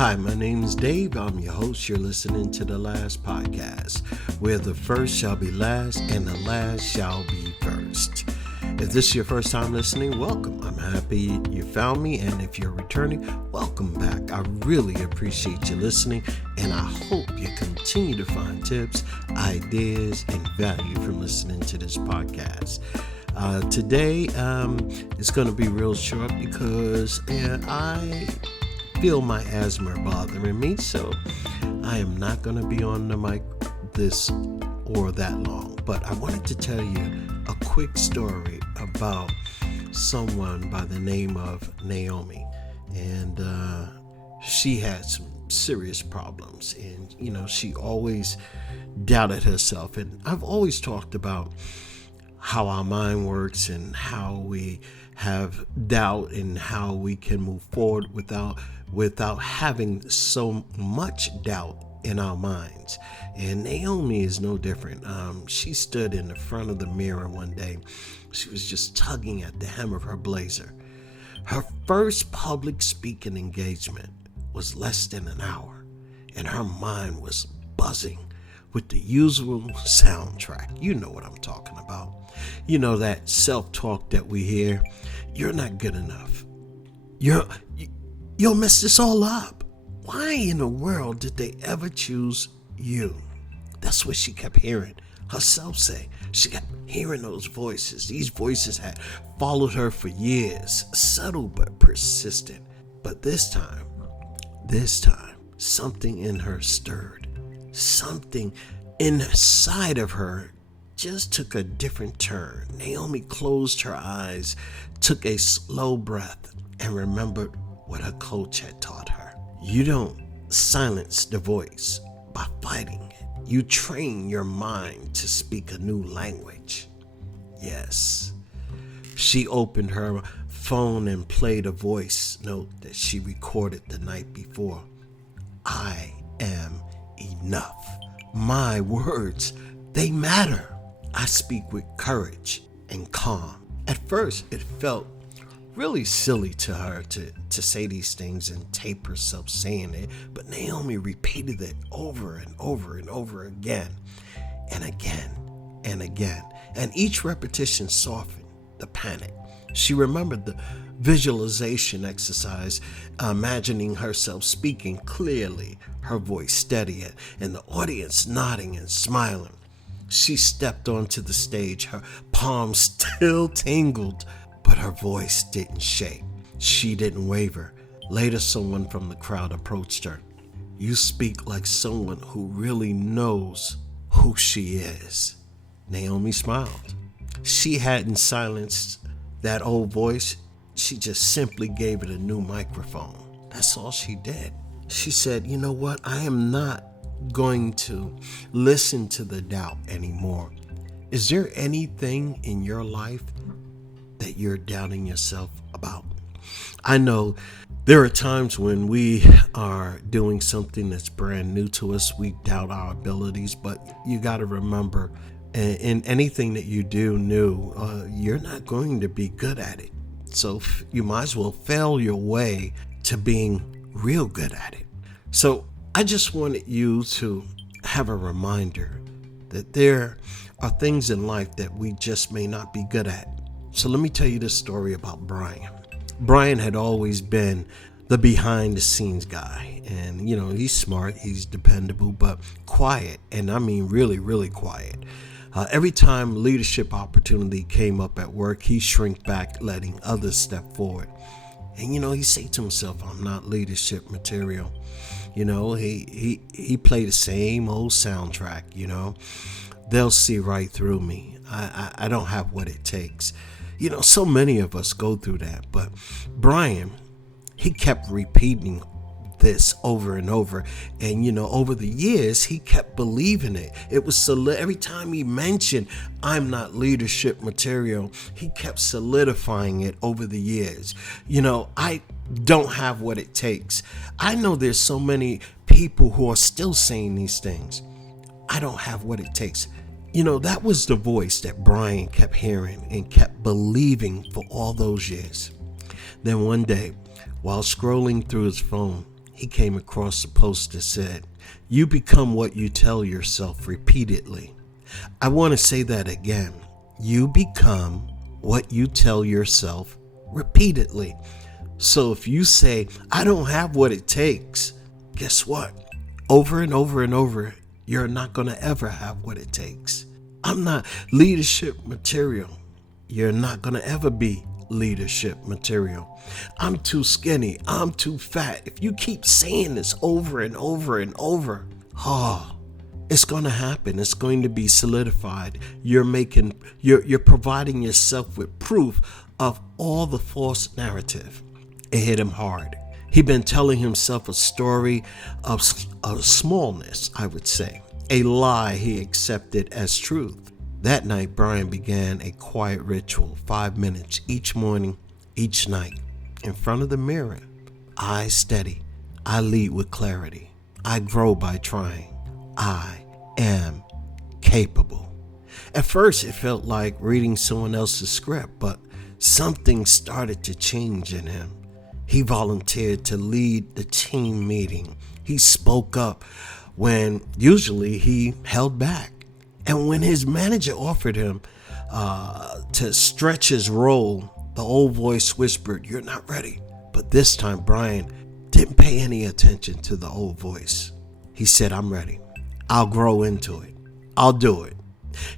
Hi, my name is Dave. I'm your host. You're listening to The Last Podcast, where the first shall be last and the last shall be first. If this is your first time listening, welcome. I'm happy you found me, and if you're returning, welcome back. I really appreciate you listening, and I hope you continue to find tips, ideas, and value from listening to this podcast. Today, it's going to be real short because I feel my asthma bothering me, so I am not going to be on the mic this or that long. But I wanted to tell you a quick story about someone by the name of Naomi, and she had some serious problems, and she always doubted herself. And I've always talked about how our mind works and how we have doubt and how we can move forward without having so much doubt in our minds. And Naomi is no different. She stood in the front of the mirror one day. She was just tugging at the hem of her blazer. Her first public speaking engagement was less than an hour, and her mind was buzzing with the usual soundtrack. You know what I'm talking about. You know that self-talk that we hear. You're not good enough. You'll mess this all up. Why in the world did they ever choose you? That's what she kept hearing herself say. She kept hearing those voices. These voices had followed her for years, subtle but persistent. But this time, something in her stirred. Something inside of her just took a different turn. Naomi closed her eyes, took a slow breath, and remembered what her coach had taught her. You don't silence the voice by fighting it. You train your mind to speak a new language. Yes. She opened her phone and played a voice note that she recorded the night before. I am enough. My words, they matter. I speak with courage and calm. At first, it felt really silly to her to say these things and tape herself saying it, but Naomi repeated it over and over and over again and again and again. And each repetition softened the panic. She remembered the visualization exercise, imagining herself speaking clearly, her voice steady, and the audience nodding and smiling. She stepped onto the stage, her palms still tingled, but her voice didn't shake. She didn't waver. Later, someone from the crowd approached her. You speak like someone who really knows who she is. Naomi smiled. She hadn't silenced that old voice. She just simply gave it a new microphone. That's all she did. She said, you know what? I am not going to listen to the doubt anymore. Is there anything in your life that you're doubting yourself about? I know there are times when we are doing something that's brand new to us. We doubt our abilities, but you got to remember, in anything that you do new, you're not going to be good at it. So you might as well fail your way to being real good at it. So I just wanted you to have a reminder that there are things in life that we just may not be good at. So let me tell you this story about Brian. Brian had always been the behind the scenes guy. And, he's smart, he's dependable, but quiet. And I mean really, really quiet. Every time leadership opportunity came up at work, he shrink back, letting others step forward. And, he said to himself, I'm not leadership material. He played the same old soundtrack, They'll see right through me. I don't have what it takes. So many of us go through that. But Brian, he kept repeating this over and over. And, over the years, he kept believing it. It was every time he mentioned, I'm not leadership material, he kept solidifying it over the years. I don't have what it takes. I know there's so many people who are still saying these things. I don't have what it takes. That was the voice that Brian kept hearing and kept believing for all those years. Then one day, while scrolling through his phone, he came across a post that said, "You become what you tell yourself repeatedly." I want to say that again. You become what you tell yourself repeatedly. So if you say, "I don't have what it takes," guess what? Over and over and over, you're not going to ever have what it takes. "I'm not leadership material." You're not going to ever be leadership material. "I'm too skinny. I'm too fat." If you keep saying this over and over and over, it's going to happen. It's going to be solidified. You're providing yourself with proof of all the false narrative. It hit him hard. He'd been telling himself a story of smallness, I would say, a lie he accepted as truth. That night, Brian began a quiet ritual, 5 minutes each morning, each night, in front of the mirror. Eyes steady. I lead with clarity. I grow by trying. I am capable. At first, it felt like reading someone else's script, but something started to change in him. He volunteered to lead the team meeting. He spoke up when usually he held back. And when his manager offered him to stretch his role, the old voice whispered, "You're not ready." But this time, Brian didn't pay any attention to the old voice. He said, "I'm ready. I'll grow into it. I'll do it."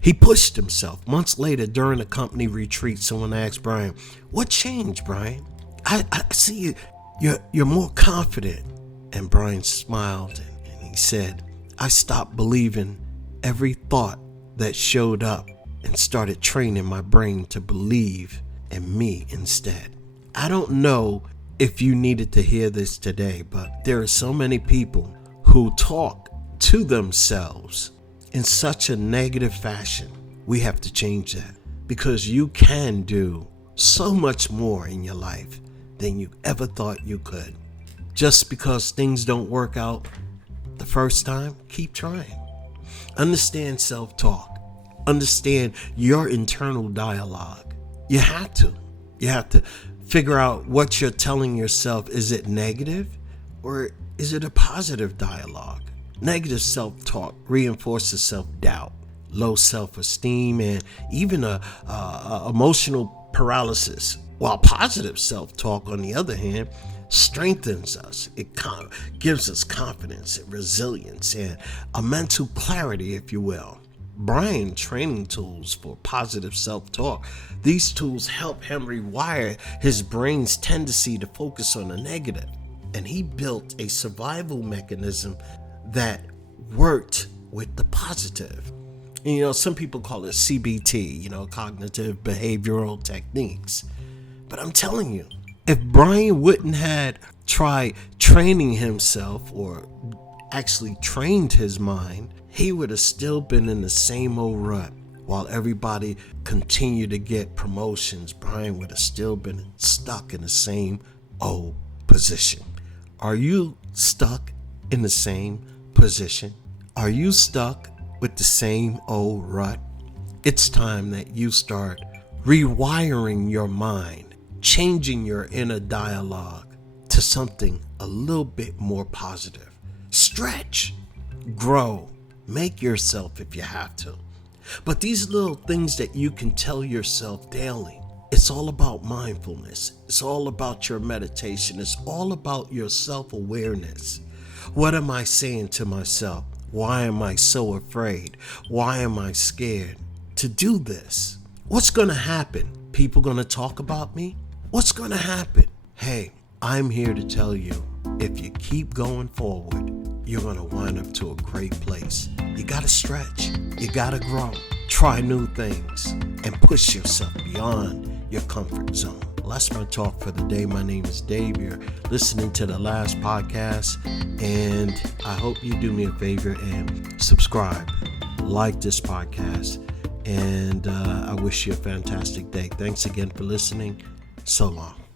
He pushed himself. Months later, during a company retreat, someone asked Brian, "What changed, Brian? I see you're more confident." And Brian smiled and he said, "I stopped believing every thought that showed up and started training my brain to believe in me instead." I don't know if you needed to hear this today, but there are so many people who talk to themselves in such a negative fashion. We have to change that, because you can do so much more in your life than you ever thought you could. Just because things don't work out the first time, keep trying. Understand self-talk. Understand your internal dialogue. You have to figure out what you're telling yourself. Is it negative or is it a positive dialogue? Negative self-talk reinforces self-doubt, low self-esteem, and even emotional paralysis. While positive self-talk, on the other hand, strengthens us. It gives us confidence and resilience and a mental clarity, if you will. Brian training tools for positive self-talk. These tools help him rewire his brain's tendency to focus on the negative. And he built a survival mechanism that worked with the positive. And, some people call it CBT, cognitive behavioral techniques. But I'm telling you, if Brian wouldn't had tried training himself or actually trained his mind, he would have still been in the same old rut. While everybody continued to get promotions, Brian would have still been stuck in the same old position. Are you stuck in the same position? Are you stuck with the same old rut? It's time that you start rewiring your mind, changing your inner dialogue to something a little bit more positive. Stretch, grow, make yourself if you have to. But these little things that you can tell yourself daily, it's all about mindfulness. It's all about your meditation. It's all about your self-awareness. What am I saying to myself? Why am I so afraid? Why am I scared to do this? What's going to happen? People going to talk about me? What's going to happen? Hey, I'm here to tell you, if you keep going forward, you're going to wind up to a great place. You got to stretch. You got to grow. Try new things and push yourself beyond your comfort zone. Well, that's my talk for the day. My name is Dave. You're listening to the last podcast, and I hope you do me a favor and subscribe, like this podcast, and I wish you a fantastic day. Thanks again for listening. So long.